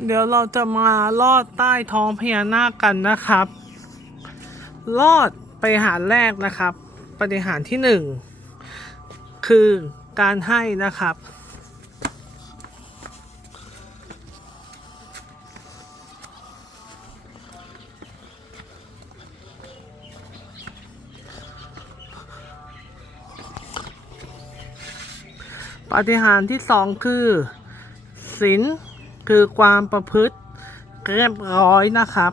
เดี๋ยวเราจะมาลอดใต้ท้องพญานาคกันนะครับ ลอดไปหารแรกนะครับ ปฏิหารที่หนึ่งคือการให้นะครับ ปฏิหารที่สองคือศีล คือความประพฤติเรียบร้อยนะครับ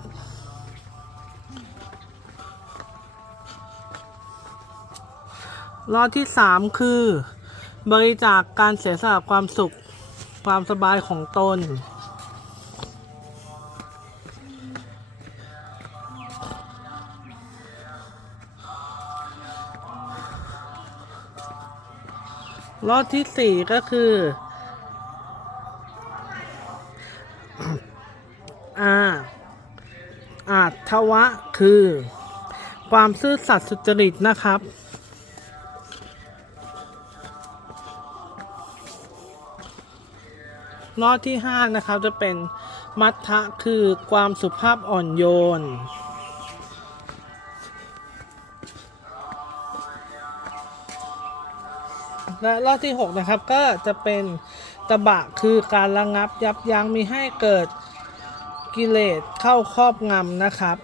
รอดที่สามคือ บริจาคการเสียสละความสุขความสบายของตน รอที่สี่ก็คือ อาอาทวะคือ ความซื่อสัตย์สุจริตนะครับ รอบที่ห้านะครับจะเป็นมัทธะคือความสุภาพอ่อนโยน และรอบที่ 6 นะครับก็จะเป็นตบะคือการระงับยับยั้งมีให้เกิดกิเลสเข้าครอบงำนะครับ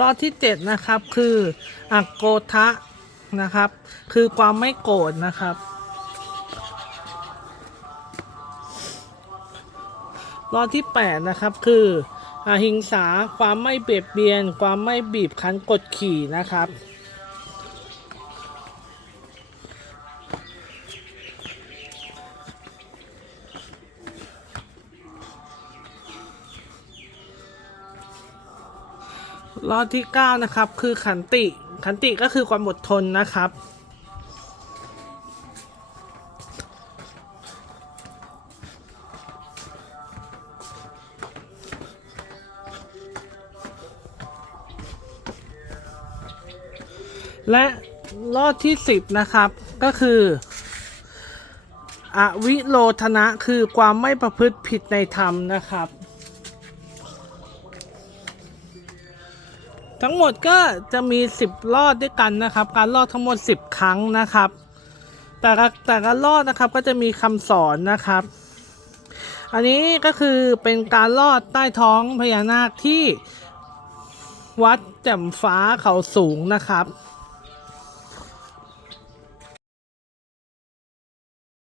รอบที่ 7 นะครับคืออักโกทะนะครับ คือความไม่โกรธนะครับรอบที่ 8 นะครับคือ อหิงสาความไม่เบียดเบียน ความไม่บีบคั้นกดขี่นะครับ รอบที่ 9 นะครับ คือขันติ ขันติก็คือความอดทนนะครับ และรอบที่ 10 นะครับ ก็คือ อวิโลธนะคือความไม่ประพฤติผิดในธรรมนะครับ ทั้งหมดก็จะมี 10 รอดด้วยกันนะครับ การรอดทั้งหมด 10 ครั้งนะครับ แต่ละแต่ละรอดนะครับก็จะมีคำสอนนะครับ อันนี้ก็คือเป็นการลอดใต้ท้องพญานาคที่วัดแจ่มฟ้าเขาสูงนะครับ